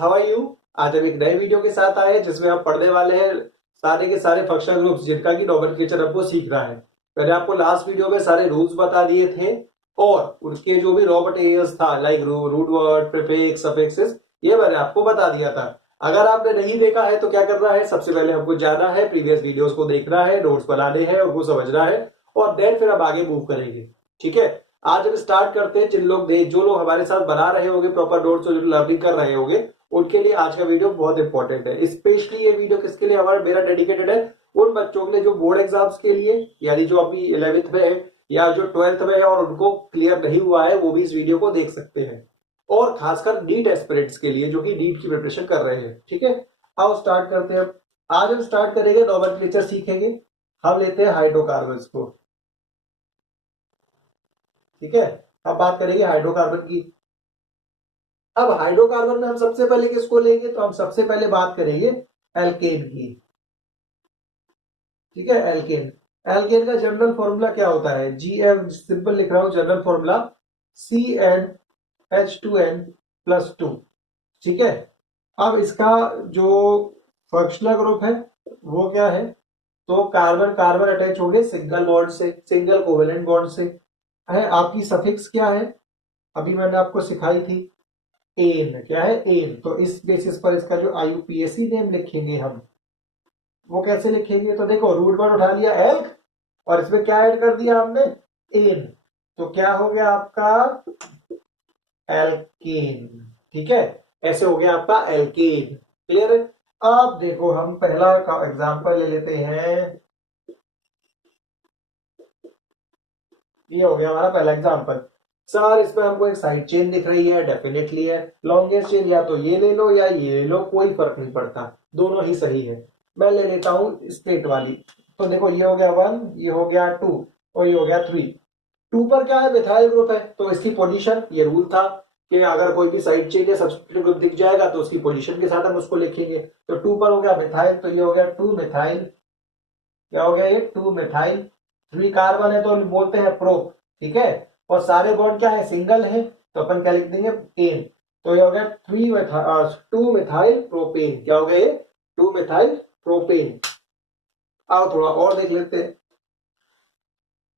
How are you. आज हम एक नए वीडियो के साथ आए हैं जिसमें हम पढ़ने वाले हैं सारे के सारे फंक्शनल ग्रुप्स जिनका की नोमेनक्लेचर हमको सीखना है। मैंने आपको लास्ट वीडियो में सारे रूल्स बता दिए थे और उनके जो भी रॉ मटेरियल्स था like root word, prefix, suffixes, ये मैंने आपको बता दिया था। अगर आपने नहीं देखा है तो क्या करना है, सबसे पहले हमको जाना है, प्रीवियस वीडियोस को देखना है, नोट्स बनाने हैं, उनको समझना है और देन फिर हम आगे मूव करेंगे। ठीक है, आज हम स्टार्ट करते हैं। जो लोग हमारे साथ बना रहे होंगे प्रॉपर नोट्स और जो लर्निंग कर रहे होंगे उनके लिए आज का वीडियो बहुत इंपॉर्टेंट है। स्पेशली ये वीडियो किसके लिए हमारा मेरा डेडिकेटेड है, उन बच्चों के लिए जो बोर्ड एग्जाम्स के लिए, यानी जो अभी 11th में है या जो 12th में है और उनको क्लियर नहीं हुआ है, वो भी इस वीडियो को देख सकते हैं। और खासकर नीट एस्पिरेंट्स के लिए जो कि नीट की प्रिपरेशन कर रहे हैं। ठीक है, आओ स्टार्ट करते हैं। आज हम स्टार्ट करेंगे, नोमेनक्लेचर सीखेंगे। हम लेते हैं हाइड्रोकार्बन्स को। ठीक है, अब बात करेंगे हाइड्रोकार्बन की। अब हाइड्रोकार्बन में हम सबसे पहले किसको लेंगे, तो हम सबसे पहले बात करेंगे एल्केन की। ठीक है, एल्केन। एल्केन का जनरल फॉर्मूला क्या होता है, GF, सिंपल लिख रहा हूं जनरल फॉर्मूला, CnH2n+2। ठीक है, अब इसका जो फंक्शनल ग्रुप है वो क्या है, तो कार्बन कार्बन अटैच हो गए सिंगल बॉन्ड से, सिंगल कोवेलेंट बॉन्ड से है। आपकी सफिक्स क्या है, अभी मैंने आपको सिखाई थी, एन। क्या है, एन। तो इस बेसिस पर इसका जो IUPAC नेम लिखेंगे हम, वो कैसे लिखेंगे, तो देखो रूट वर्ड उठा लिया एल्क और इसमें क्या ऐड कर दिया हमने, एन। तो क्या हो गया आपका एल्केन। ठीक है, ऐसे हो गया आपका एल्केन। क्लियर है। अब देखो हम पहला का एग्जांपल ले लेते हैं। ये हो गया हमारा पहला एग्जांपल। सर इसमें हमको एक साइड चेन दिख रही है, डेफिनेटली है। लॉन्गेस्ट चेन या तो ये ले लो या ये ले लो, कोई फर्क नहीं पड़ता, दोनों ही सही है। मैं ले लेता हूं स्ट्रेट वाली। तो देखो ये हो गया 1, ये हो गया 2 और ये हो गया 3। 2 पर क्या है, मिथाइल ग्रुप है, तो इसकी पोजीशन, ये रूल था कि अगर कोई भी साइड चेन या सब्स्टिट्यूट ग्रुप दिख जाएगा तो उसकी पोजीशन के साथ हम उसको लिखेंगे। तो 2 पर हो गया मिथाइल, तो ये हो गया 2 मिथाइल। क्या हो गया ये, 2 मिथाइल। 3 कार्बन है तो बोलते हैं प्रो। ठीक है, और सारे बॉन्ड क्या है, सिंगल है, तो अपन क्या लिख देंगे, एन। तो ये हो गया 2 मिथाइल प्रोपेन। क्या हो गया ये, 2 मिथाइल प्रोपेन। आओ थोड़ा और देख लेते हैं।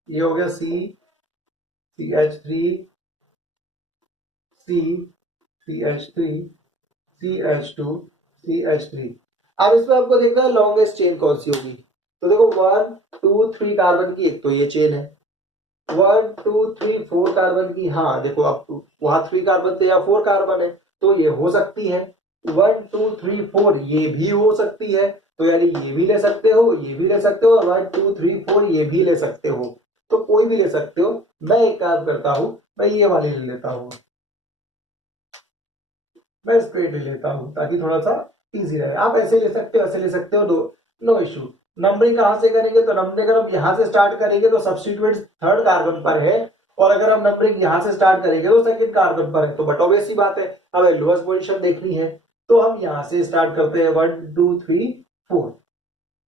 ये हो गया CH3, CH3, CH2, CH3। अब इसमें आपको देखना है लॉन्गेस्ट चेन कौन सी होगी। तो देखो 1 2 3 कार्बन की एक तो ये चेन है, 1 2 3 4 कार्बन की। हाँ देखो, अब वहां 3 कार्बन थे या 4 कार्बन है, तो ये हो सकती है। 1 2 3 4 ये भी हो सकती है, तो यानी ये भी ले सकते हो, ये भी ले सकते हो, 1 2 3 4 ये भी ले सकते हो, तो कोई भी ले सकते हो। मैं एक काम करता हूं, मैं ये वाली ले लेता हूं, मैं स्ट्रेट ले लेता हूं ताकि थोड़ा सा इजी रहे। आप ऐसे ले सकते हो, ऐसे ले सकते हो, नो इशू। नंबरिंग कहां से करेंगे, तो नंबरिंग अगर हम यहां से स्टार्ट करेंगे तो सब्स्टिट्यूएंट 3rd कार्बन पर है, और अगर हम नंबरिंग यहां से स्टार्ट करेंगे तो 2nd कार्बन पर है। तो बट ऑब्वियस सी बात है, हमें लोएस्ट पोजीशन देखनी है, तो हम यहां से स्टार्ट करते हैं 1 2 3 4।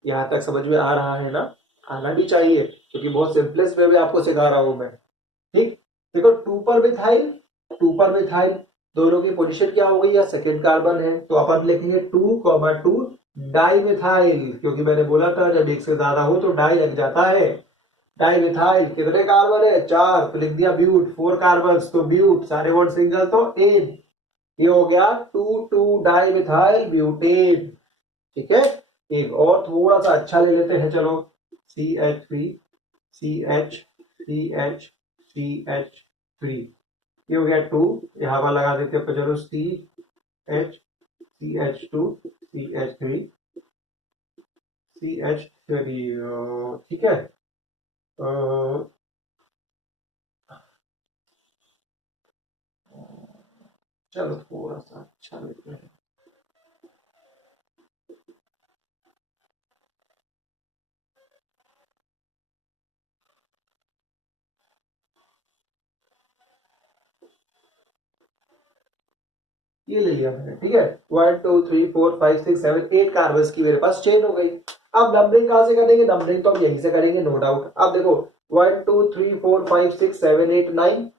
यहां तक समझ में आ रहा है ना, आना भी चाहिए क्योंकि बहुत सिंपलेस्ट वे में आपको सिखा रहा हूं मैं। ठीक, देखो 2 पर मिथाइल, 2 पर मिथाइल, दोनों की पोजीशन क्या हो गई, या 2nd कार्बन है, तो अपन लिखेंगे 2,2 डाई मिथाइल, क्योंकि मैंने बोला था जब एक से ज्यादा हो तो डाई लग जाता है। डाई मिथाइल, कितने कार्बन है, 4, तो लिख दिया ब्यूट। 4 कार्बन तो ब्यूट, सारे वर्ड सिंगल तो एन। ये हो गया 2,2 डाई मिथाइल ब्यूटेन। ठीक है, एक और थोड़ा सा अच्छा ले लेते हैं, चलो CH3, CH, CH, CH3। ये हो गया 2, यहां पर लगा देते हैं, चलो CH, CH2, CH3, CH3। ठीक है, चलो थोड़ा सा अच्छा लेते हैं। ये ले लिया मैंने। ठीक है, 1 2 3 4 5 6 7 8 कार्बन की मेरे पास चेन हो गई। अब नंबरिंग कहां से करेंगे, नंबरिंग तो हम यहीं से करेंगे, नो डाउट। अब देखो 1 2 3 4 5 6 7 8 9,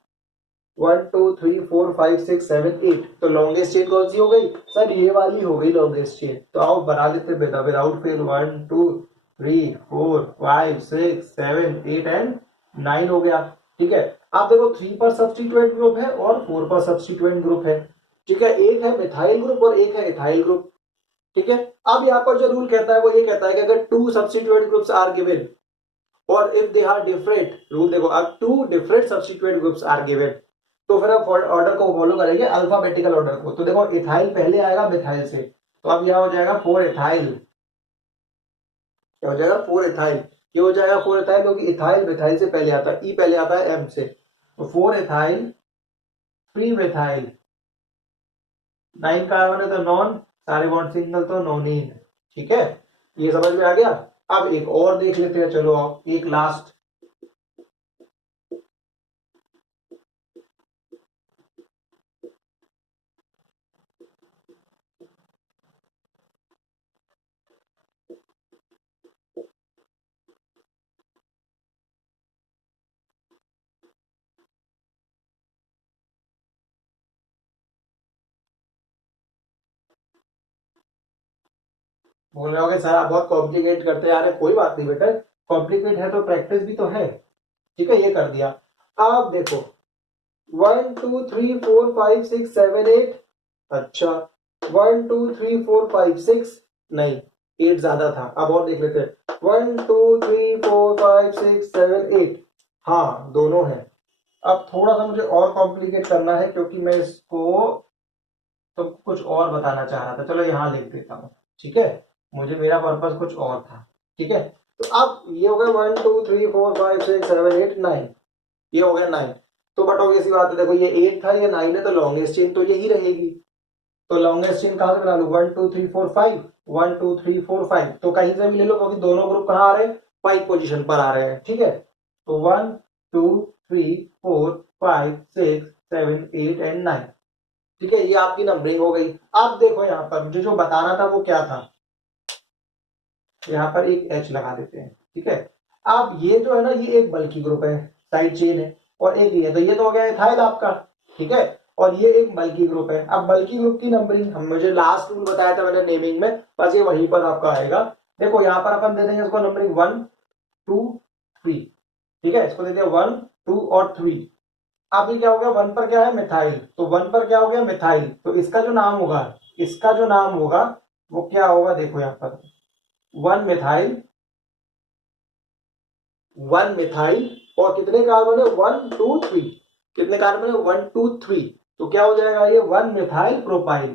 1 2 3 4 5 6 7 8, तो लॉन्गेस्ट चेन कौन सी हो गई सर, ये वाली हो गई लॉन्गेस्ट चेन। तो आओ बना लेते विदाउट फेल। 1 2 3 4 5 6 7 8 एंड 9 हो गया। ठीक है, आप देखो 3 पर सब्स्टिट्यूएंट ग्रुप है और 4 पर सब्स्टिट्यूएंट ग्रुप है। ठीक है, एक है मिथाइल ग्रुप और एक है इथाइल ग्रुप। ठीक है, अब यहाँ पर जो रूल कहता है वो ये कहता है कि अगर 2 सब्स्टिट्यूएंट ग्रुप्स आर गिवन और if they are different, rule देखो, अब 2 different substituent groups are given, तो फिर आप ऑर्डर को फॉलो करेंगे अल्फाबेटिकल ऑर्डर को। तो देखो इथाइल पहले आएगा मिथाइल से, तो अब यह हो जाएगा 4 इथाइल, क्या हो जाएगा 4 इथाइल, ये हो जाएगा 4 इथाइल क्योंकि इथाइल मिथाइल से पहले आता है, ई पहले आता है एम से, तो 4 इथाइल 3 मिथाइल 9 कार्बन है तो नॉन, सारे बॉन्ड सिंगल तो नॉनिन। ठीक है, ये समझ में आ गया। अब एक और देख लेते हैं, चलो आप एक लास्ट। बोल रहे होगे सर आप बहुत कॉम्प्लिकेट करते आ रहे हैं, कोई बात नहीं बेटा, कॉम्प्लिकेट है तो प्रैक्टिस भी तो है। ठीक है, ये कर दिया। अब देखो 1 2 3 4 5 6 7 8, अच्छा 1 2 3 4 5 6, नहीं 8 ज्यादा था, अब और देख लेते हैं 1 2 3 4 5 6 7 8, हाँ दोनों है। अब थोड़ा सा मुझे और कॉम्प्लिकेट करना है क्योंकि मैं इसको तो कुछ और बताना चाह रहा था, चलो यहाँ लिख देता हूँ। ठीक है, मुझे मेरा पर्पस कुछ और था। ठीक है, तो अब ये हो गया 1 2 3 4 5 6 7 8 9, ये हो गया 9। तो बट ऑब्वियसली बात है, देखो ये 8 था ये 9 है, तो लॉन्गेस्ट चेन तो यही रहेगी। तो लॉन्गेस्ट चेन कहां से बना लू, 1 2 3 4 5, 1 2 3 4 5, तो कहीं से भी ले लो क्योंकि दोनों ग्रुप कहाँ आ रहे हैं, 5 पोजीशन पर आ रहे हैं। ठीक है, तो 1 2 3 4 5 6 7 8 एंड 9। ठीक है, ये आपकी नंबरिंग हो गई। अब देखो यहाँ पर मुझे जो बताना था वो क्या था, यहाँ पर एक एच लगा देते हैं। ठीक है, अब ये जो है ना ये एक बल्की ग्रुप है, साइड चेन है, और एक ये, तो ये तो हो गया इथाइल आपका। ठीक है, और ये एक बल्की ग्रुप है। अब बल्की ग्रुप की नंबरिंग हम, मुझे लास्ट रूल बताया था मैंने नेमिंग में, बस ये वहीं पर आपका आएगा। देखो यहाँ पर अपन दे देंगे इसको नंबरिंग 1 2 3। ठीक है, इसको दे दिया 1 2 और 3। अब ये क्या हो गया, 1 पर क्या है मिथाइल, तो 1 पर क्या हो गया मिथाइल, तो इसका जो नाम होगा, इसका जो नाम होगा वो क्या होगा, देखो यहाँ पर 1 मिथाइल, 1 मिथाइल, और कितने कार्बन है 1 2 3, कितने कार्बन है 1 2 3, तो क्या हो जाएगा ये 1 मिथाइल प्रोपाइल।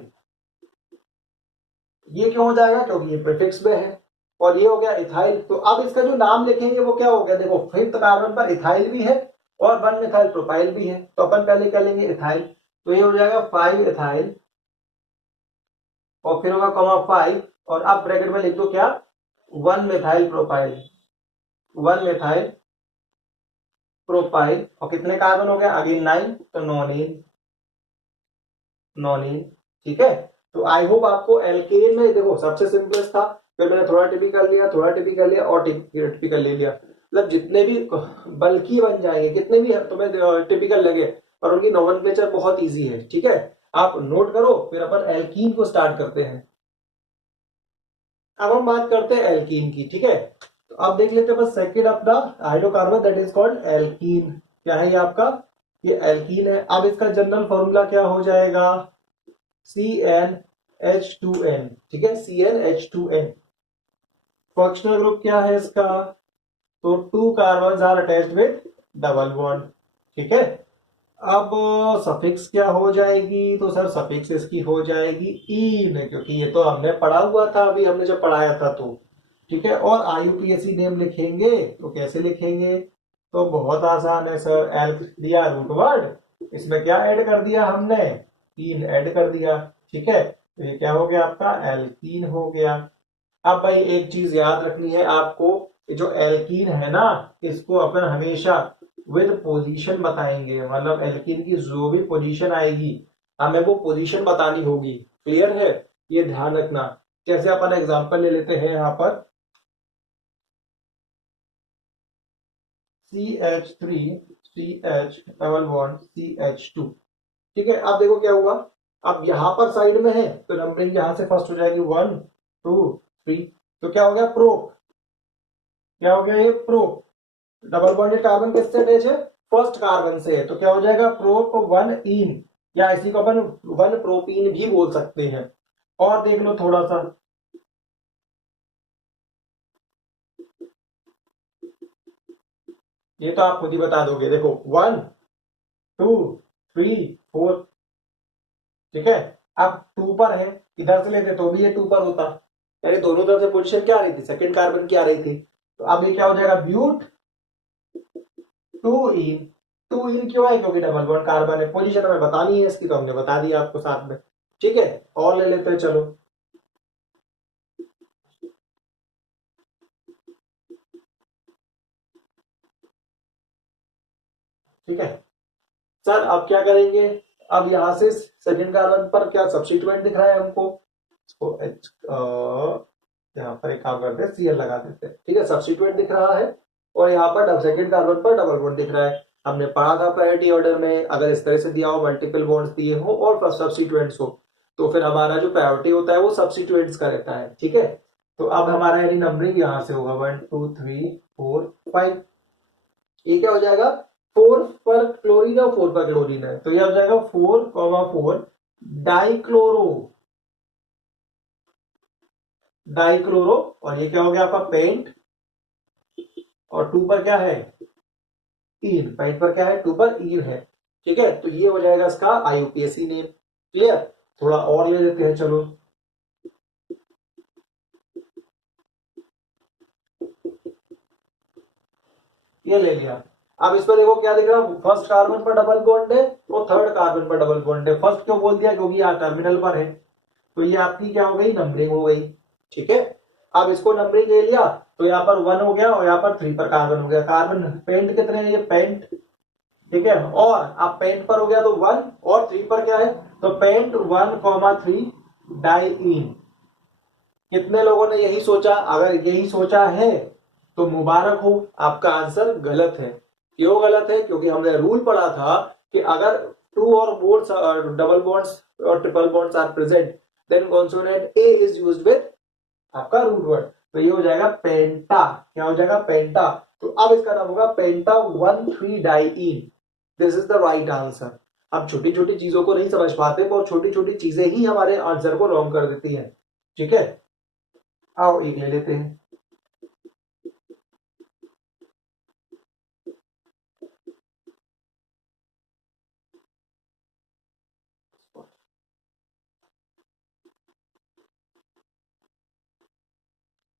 ये क्यों हो जाएगा, क्योंकि ये प्रीफिक्स में है, और ये हो गया इथाइल। तो अब इसका जो नाम लिखेंगे वो क्या हो गया, देखो 5th कार्बन पर इथाइल भी है और 1 मिथाइल प्रोपाइल भी है, तो अपन पहले क्या लेंगे इथाइल, तो ये हो जाएगा 5 इथाइल, और फिर होगा कॉमा 5, और अब ब्रैकेट में लिख दो क्या 1 मिथाइल प्रोपाइल, 1 मिथाइल प्रोपाइल, और कितने कार्बन हो गए अगेन 9, तो नॉनिन, नॉनिन। ठीक है, तो आई होप आपको एल्केन में देखो सबसे सिंपलेस्ट था, फिर मैंने थोड़ा टिपिकल लिया, थोड़ा टिपिकल लिया और टिपिकल ले लिया, मतलब जितने भी बल्कि बन जाएंगे कितने भी तुम्हें टिपिकल लगे, और उनकी नोमेनक्लेचर बहुत इजी है। ठीक है, आप नोट करो, फिर अपन एल्कीन को स्टार्ट करते हैं। अब हम बात करते हैं एल्कीन की। ठीक है, तो अब देख लेते हैं बस second of the hydrocarbon that is called alkene. क्या है ये आपका, ये एल्कीन है। अब इसका जनरल फॉर्मूला क्या हो जाएगा, CnH2n। ठीक है, CnH2n। फंक्शनल ग्रुप क्या है इसका, तो 2 carbon are attached with double bond. ठीक है, अब सफिक्स क्या हो जाएगी, तो सर सफिक्स इसकी हो जाएगी ईन, क्योंकि ये तो हमने पढ़ा हुआ था अभी, हमने जब पढ़ाया था तो। ठीक है, और IUPAC नेम लिखेंगे तो कैसे लिखेंगे, तो बहुत आसान है सर, एल दिया रूट वर्ड, इसमें क्या ऐड कर दिया हमने, ईन ऐड कर दिया। ठीक है, तो ये क्या हो गया आपका एल्कीन हो गया। अब भाई एक चीज याद रखनी है आपको, जो एल्कीन है ना इसको अपन हमेशा विद पोजीशन बताएंगे, मतलब एल्कीन की जो भी पोजीशन आएगी हमें वो पोजीशन बतानी होगी। क्लियर है, ये ध्यान रखना। जैसे अपन एग्जांपल ले लेते हैं यहाँ पर CH3 CH double bond CH2। ठीक है, अब देखो क्या हुआ, अब यहां पर साइड में है तो नंबरिंग यहां से फर्स्ट हो जाएगी 1 2 3। तो क्या हो गया प्रो, क्या हो गया ये प्रो, डबल बॉन्डेड कार्बन किससे अटैच है, फर्स्ट कार्बन से है, तो क्या हो जाएगा प्रोप 1 इन, या इसी को अपन 1 प्रोपीन भी बोल सकते हैं। और देख लो थोड़ा सा, ये तो आप खुद ही बता दोगे, देखो 1 2 3 4। ठीक है, अब 2 पर है, इधर से लेते तो भी ये 2 पर होता, यानी दोनों तरफ से पोजीशन क्या आ रही थी, सेकंड कार्बन की आ रही थी। तो अब ये क्या हो जाएगा ब्यूट 2 इन। 2 इन क्यों है, क्योंकि डबल बॉन्ड कार्बन है, पोजीशन हमें बतानी है इसकी तो हमने बता दिया आपको साथ में। ठीक है, और ले लेते हैं चलो। ठीक है सर, अब क्या करेंगे, अब यहां से सेकंड कार्बन पर क्या सब्स्टिट्यूएंट दिख रहा है हमको, इसको यहाँ पर एक काम करते हैं Cl लगा देते हैं। ठीक है, सब्स्टिट्यूएंट दिख रहा है और यहाँ पर सेकंड कार्बन पर डबल बॉन्ड दिख रहा है। हमने पढ़ा था प्रायोरिटी ऑर्डर में, अगर इस तरह से दिया हो, मल्टीपल बॉन्ड्स दिए हो और सब्स्टिट्यूएंट्स हो, तो फिर हमारा जो प्रायोरिटी होता है वो सब्स्टिट्यूएंट्स का रहता है। ठीक है, तो अब हमारा यानी नंबरिंग यहाँ से होगा 1 2 3 4 5। ये क्या हो जाएगा, 4 पर क्लोरीन है और 4 पर क्लोरीन है, तो यह हो जाएगा 4 4 डाइक्लोरो, डाइक्लोरो। और ये क्या हो गया आपका पेंट, और 2 पर क्या है इन, पेंट पर क्या है 2 पर इन है। ठीक है, तो ये हो जाएगा इसका आईयूपीएसी नेम। क्लियर, थोड़ा और ले लेते हैं चलो। ये ले लिया, अब इस पर देखो क्या दिख रहा है, फर्स्ट कार्बन पर डबल बॉन्ड है और थर्ड कार्बन पर डबल बॉन्ड है। फर्स्ट क्यों बोल दिया, क्योंकि यहाँ टर्मिनल पर है, तो ये आपकी क्या हो गई नंबरिंग हो गई। ठीक है, अब इसको नंबरिंग ले लिया, तो यहाँ पर 1 हो गया और यहाँ पर 3 पर कार्बन हो गया। कार्बन पेंट कितने हैं, ये पेंट। ठीक है, और अब पेंट पर हो गया तो 1 और 3 पर क्या है, तो पेंट 1 3 डाई इन। कितने लोगों ने यही सोचा, अगर यही सोचा है तो मुबारक हो, आपका आंसर गलत है। क्यों गलत है, क्योंकि हमने रूल पढ़ा था कि अगर टू और बोर्ड्स डबल बॉन्ड्स और triple bonds are present, then consonant a is used with आपका रूट वर्ड, तो ये हो जाएगा पेंटा। क्या हो जाएगा पेंटा, तो अब इसका नाम होगा पेंटा 1 3 diene. This is the right answer. अब छोटी छोटी चीजों को नहीं समझ पाते, और छोटी छोटी चीजें ही हमारे आंसर को रॉन्ग कर देती हैं। ठीक है, आओ एक ले लेते हैं।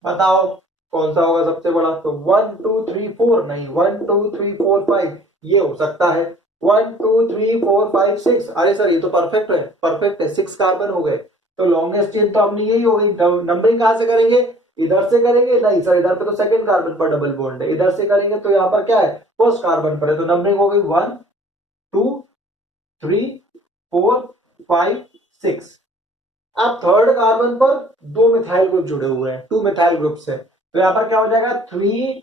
बताओ कौन सा होगा सबसे बड़ा, तो 1 2 3 4 नहीं, 1 2 3 4 5 ये हो सकता है। 1 2 3 4 5 6, अरे सर ये तो परफेक्ट है, परफेक्ट है, 6 कार्बन हो गए, तो लॉन्गेस्ट चेन तो अपनी यही हो गई। नंबरिंग कहां से करेंगे, इधर से करेंगे, नहीं सर इधर पे तो सेकंड कार्बन पर डबल बॉन्ड है, इधर से करेंगे तो यहाँ पर क्या है फर्स्ट कार्बन पर है, तो नंबरिंग हो गई 1 2 3 4 5 6। अब थर्ड कार्बन पर 2 मिथाइल ग्रुप जुड़े हुए हैं, 2 मिथाइल ग्रुप से, तो यहां पर क्या हो जाएगा 3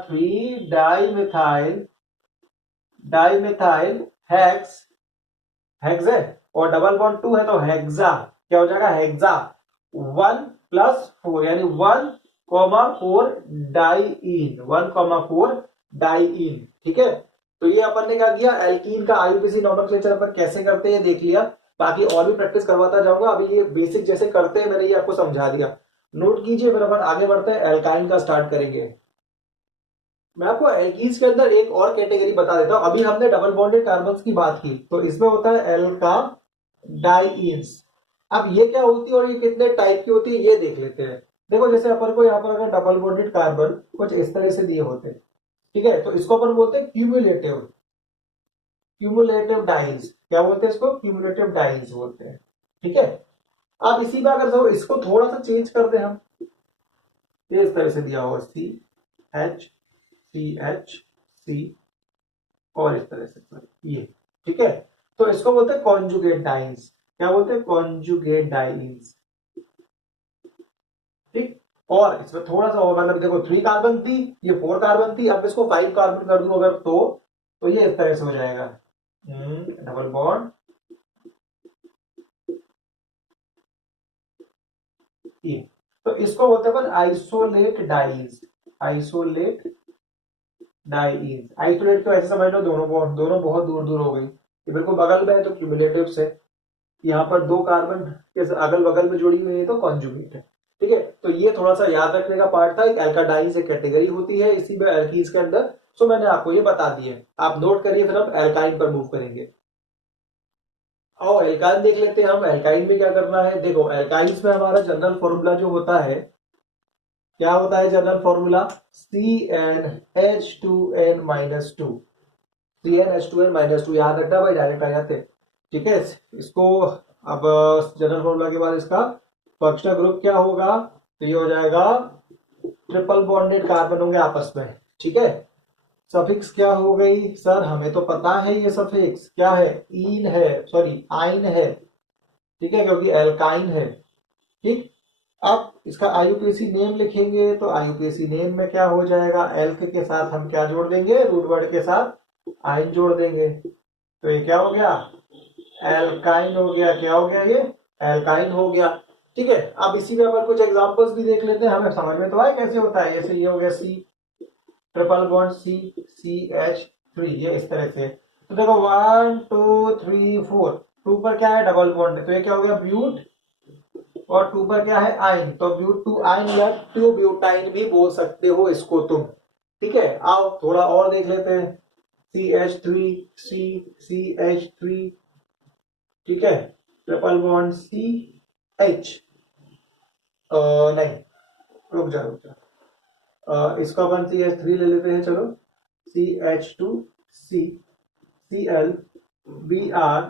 3 di methyl, di methyl hex, hex है, और डबल बॉन्ड 2 है तो हेक्सा, क्या हो जाएगा हेक्सा 1 + 4, यानी 1 4 डाई इन, 1 4 डाई इन। ठीक है, तो ये अपन ने क्या किया, एल्कीन का आईयूपीएसी नोमेनक्लेचर अपन कैसे करते हैं देख लिया, बाकी और भी प्रैक्टिस करवाता जाऊंगा। अभी ये बेसिक जैसे करते हैं मैंने ये आपको समझा दिया, नोट कीजिए, फिर अपन आगे बढ़ते हैं, एल्काइन का स्टार्ट करेंगे। मैं आपको एल्कीन्स के अंदर एक और कैटेगरी बता देता हूं, अभी हमने डबल बॉन्डेड कार्बन्स की बात की, तो इसमें होता है एल्का डाइइन्स। अब ये क्या होती है और ये कितने टाइप की होती है ये देख लेते हैं। देखो जैसे अपन को यहाँ पर अगर डबल बॉन्डेड कार्बन कुछ इस तरह से दिए होते हैं, ठीक है, तो इसको अपन बोलते हैं क्यूमुलेटिव, क्यूमुलेटिव डाइन्स, क्या बोलते हैं इसको, क्यूमुलेटिव डाइन्स बोलते हैं। ठीक है, अब इसी में अगर इसको थोड़ा सा चेंज कर दे हम, ये इस तरह से दिया होगा CH और इस तरह से ये। ठीक है, तो इसको बोलते हैं कॉन्जुगेट डाइन्स, क्या बोलते हैं कॉन्जुगेट डाइन्स। ठीक, और इसमें थोड़ा सा और, मतलब देखो 3 कार्बन थी, ये 4 कार्बन थी, अब इसको 5 कार्बन कर दूं अगर, तो तो ये इस तरह से हो जाएगा, डबल बॉन्ड ई। तो इसको बोलते हैं अपन isolate dies, isolate dies. Isolate तो ऐसे समझ लो दोनों बॉन्ड, दोनों बहुत दूर दूर हो गई, ये बिल्कुल बगल में है तो क्यूमुलेटिव से, यहाँ पर दो कार्बन के अगल बगल में जुड़ी हुई है तो कॉन्जुगेट है। ठीक है, तो ये थोड़ा सा याद रखने का पार्ट था। एक एल्काडाइन से कैटेगरी होती है इसी में एल्कीन्स के अंदर, सो मैंने आपको ये बता दिए, आप नोट करिए, फिर हम एल्काइन पर मूव करेंगे। और एल्काइन देख लेते हैं हम, एल्काइन में क्या करना है। देखो एल्काइन्स में हमारा जनरल फॉर्मूला जो होता है, क्या होता है जनरल फॉर्मूला, CnH2n-2, CnH2n-2 याद रखना भाई, डायरेक्ट आ जाते हैं। ठीक है, इसको अब जनरल फॉर्मूला के बाद इसका फंक्शनल ग्रुप क्या होगा, तो ये हो जाएगा ट्रिपल बॉन्डेड कार्बन होंगे आपस में। ठीक है, सफिक्स क्या हो गई सर, हमें तो पता है ये सफिक्स क्या है, इन है, सॉरी आइन है। ठीक है, क्योंकि एल्काइन है। ठीक, अब इसका आईयूपीएसी नेम लिखेंगे तो आईयूपीएसी नेम में क्या हो जाएगा, एल्क के साथ हम क्या जोड़ देंगे, रूट वर्ड के साथ आइन जोड़ देंगे, तो ये क्या हो गया, एल्काइन हो गया। क्या हो गया, ये एल्काइन हो गया। ठीक है, अब इसी में अपन कुछ एग्जांपल्स भी देख लेते हैं, हमें समझ में तो आए कैसे होता है। जैसे ये हो गया C triple bond C, CH3, ये इस तरह से। तो देखो 1 2 3 4, 2 पर क्या है डबल बॉन्ड, तो ये क्या हो गया ब्यूट, और 2 पर क्या है आइन, तो ब्यूट टू आइन या टू ब्यूटाइन भी बोल सकते हो इसको तुम। ठीक है, आओ थोड़ा और देख लेते हैं, CH3 C, CH3, ठीक है, ट्रिपल बॉन्ड CH, नहीं रुक जा रुक जा, इसका अपन CH3 ले लेते हैं, चलो CH2C, Cl, Br,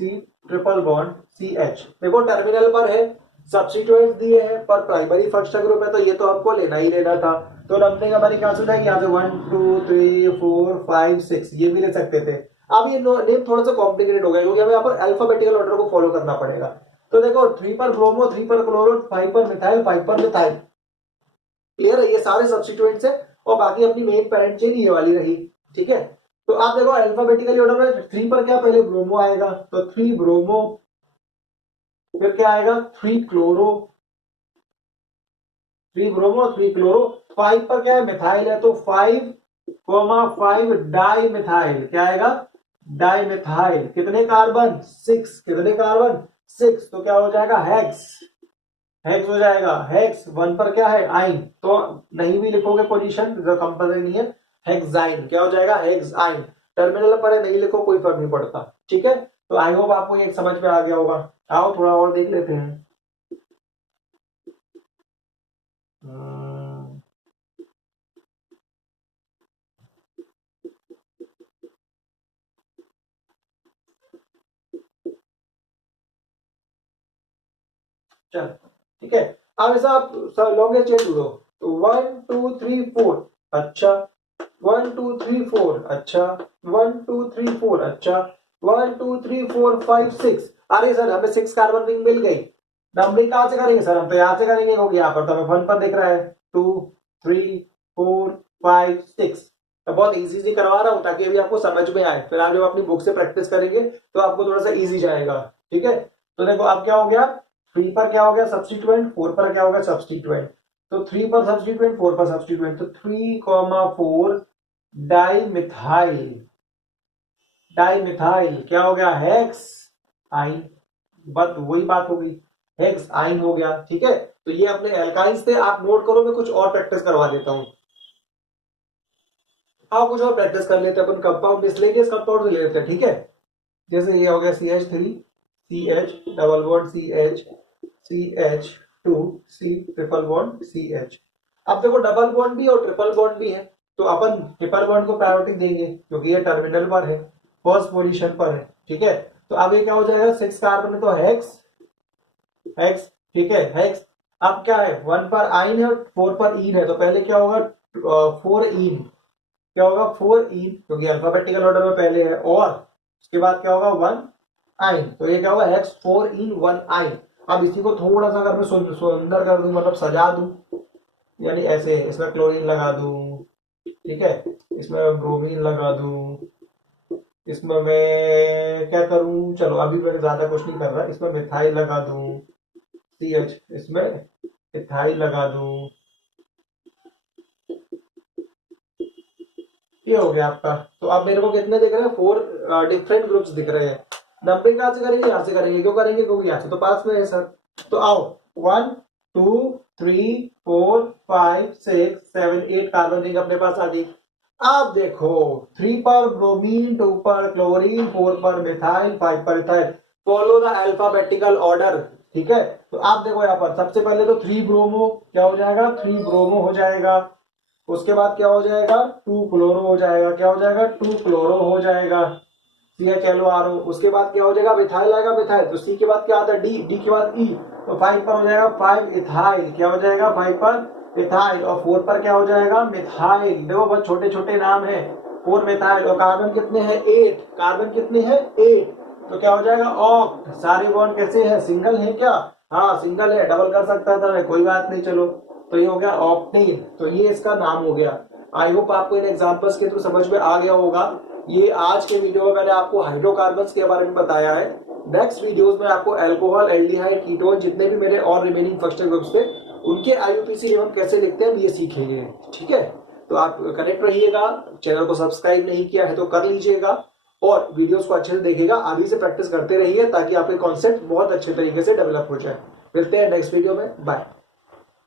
C triple bond CH। देखो टर्मिनल पर है, सब्स्टिट्यूएंट्स दिए हैं, पर प्राइमरी फंक्शनल ग्रुप है तो ये तो हमको लेना ही लेना था। तो नंबरिंग हमारी कैंसिल जाएगी, यहाँ से 1 2 3 4 5 6 ये भी ले सकते थे। अब ये नेम थोड़ा सा कॉम्प्लिकेटेड हो गया क्योंकि हमें यहाँ पर अल्फाबेटिकल ऑर्डर को फॉलो करना पड़ेगा। तो देखो 3 पर ब्रोमो, 3 पर क्लोरो, 5 पर मिथाइल, 5 पर मिथाइल। क्लियर है, ये सारे सब्स्टिट्यूएंट्स है और बाकी अपनी मेन पेरेंट चेन ये वाली रही। ठीक है, तो आप देखो अल्फाबेटिकली ऑर्डर में 3 पर क्या पहले ब्रोमो आएगा, तो 3 ब्रोमो, फिर क्या आएगा 3 क्लोरो, 3 ब्रोमो 3 क्लोरो। 5 पर क्या है मिथाइल है, तो 5 डाई मिथाइल, क्या आएगा डाई मिथाइल। कितने कार्बन 6, कितने कार्बन 6, तो क्या हो जाएगा हेक्स, हेक्स हो जाएगा। हेक्स 1 पर क्या है आइन, तो नहीं भी लिखोगे पोजीशन कंपल्सरी नहीं है, हेक्साइन क्या हो जाएगा हेक्साइन। टर्मिनल पर है नहीं लिखो कोई फर्क नहीं पड़ता। ठीक है, तो आई होप आपको ये समझ में आ गया होगा। आओ थोड़ा और देख लेते हैं। चल ठीक है, अब ऐसा आप लॉन्गेस्ट चेन ढूंढो, तो 1 2 3 4, अच्छा 1 2 3 4, अच्छा 1 2 3 4, अच्छा 1 2 3 4 5 6। अरे सर हमें 6 कार्बन रिंग मिल गई, नंबरिंग कहां से करेंगे सर, हम तो यहां से करेंगे क्योंकि यहाँ पर तो हमें 1 पर दिख रहा है, 2 3 4 5 6। तो बहुत इजी सी करवा रहा हूं ताकि अभी आपको समझ में आए, फिर आप जब अपनी बुक से प्रैक्टिस करेंगे तो आपको थोड़ा सा इजी जाएगा। ठीक है, तो देखो अब क्या हो गया, 3 पर क्या हो गया सब्स्टिट्यूएंट, 4 पर क्या हो गया सब्स्टिट्यूएंट, तो 3 पर सब्स्टिट्यूएंट 4 पर सब्स्टिट्यूएंट, तो 3,4 डाई मिथाइल, डाई मिथाइल क्या हो गया हेक्स आइन, बस वही बात हो गई, हेक्स आइन हो गया। ठीक है, तो ये अपने एल्काइंस थे, आप नोट करो, मैं कुछ और प्रैक्टिस करवा देता हूं। आप कुछ और प्रैक्टिस कर लेते हैं अपन, कंपाउंड मिसलेनियस कंपाउंड ले लेते हैं। ठीक है, जैसे ये हो गया CH3 CH double bond CH, CH2 C triple bond CH। अब देखो डबल बॉन्ड भी और ट्रिपल बॉन्ड भी है, तो अपन ट्रिपल बॉन्ड को प्रायोरिटी देंगे क्योंकि ये टर्मिनल पर है, फर्स्ट पोजीशन पर है। ठीक है, तो अब ये क्या हो जाएगा 6 कार्बन है तो हेक्स, हेक्स। ठीक है, हेक्स। अब क्या है 1 पर आइन है, 4 पर इन है, तो पहले क्या होगा 4 इन, क्या होगा 4 इन क्योंकि अल्फाबेटिकल ऑर्डर में पहले है, और उसके बाद क्या होगा 1 आइन, तो ये क्या होगा हेक्स 4 इन 1 आइन। अब इसी को थोड़ा सा अगर मैं सुंदर कर दूं, मतलब सजा दूं, यानी ऐसे इसमें क्लोरीन लगा दूं, ठीक है, इसमें मैं ब्रोमीन लगा दूं, इसमें मैं क्या करूं, चलो अभी मैं ज्यादा कुछ नहीं कर रहा, इसमें मिथाइल लगा दूं, CH, इसमें इथाइल लगा दूं, ये हो गया आपका। तो आप मेरे को कितने दिख रहे हैं, 4 डिफरेंट ग्रुप्स दिख रहे हैं। नंबरिंग कहां से करेंगे, यहां से करेंगे, क्यों करेंगे, क्योंकि यहां से तो पास में है सर। तो आओ 1 2 3 4 5 6 7 8 कार्बन रिंग अपने पास आ गई। आप देखो 3 पर ब्रोमीन, 2 पर क्लोरीन, 4 पर मिथाइल, 5 पर ethyl. Follow the alphabetical order, ठीक है। तो आप देखो यहाँ पर सबसे पहले तो 3 ब्रोमो क्या हो जाएगा, 3 ब्रोमो हो जाएगा। उसके बाद क्या हो जाएगा, 2 क्लोरो हो जाएगा, क्या हो जाएगा, 2 क्लोरो हो जाएगा, CHLORO। उसके बाद क्या हो जाएगा, मिथाइल आएगा, मिथाइल। तो C के बाद क्या आता है, D के बाद E। तो 5 पर हो जाएगा 5 इथाइल, क्या हो जाएगा 5 पर इथाइल। और 4 पर क्या हो जाएगा, मिथाइल। देखो बहुत छोटे छोटे नाम है, 4 मिथाइल। और कार्बन कितने हैं, 8, कार्बन कितने हैं 8। तो क्या हो जाएगा, ऑक्ट। सारे बॉन्ड कैसे हैं, सिंगल है क्या, हाँ सिंगल है, डबल कर सकता था मैं, कोई बात नहीं, चलो। तो ये हो गया ऑक्टेन, तो ये इसका नाम हो गया। आई होप आपको इन एग्जांपल्स के थ्रू समझ में आ गया होगा। ये आज के वीडियो में मैंने आपको हाइड्रोकार्बन्स के बारे में बताया है। नेक्स्ट वीडियोस में आपको अल्कोहल, एल्डिहाइड, कीटोन, जितने भी मेरे और रिमेनिंग फंक्शनल ग्रुप्स थे उनके IUPAC हम कैसे लिखते हैं ये सीखेंगे, ठीक है। तो आप कनेक्ट रहिएगा, चैनल को सब्सक्राइब नहीं किया है तो कर लीजिएगा, और वीडियोस को अच्छे से देखिएगा, आगे से प्रैक्टिस करते रहिए ताकि आपके कॉन्सेप्ट बहुत अच्छे तरीके से डेवलप हो जाए। मिलते हैं नेक्स्ट वीडियो में, बाय।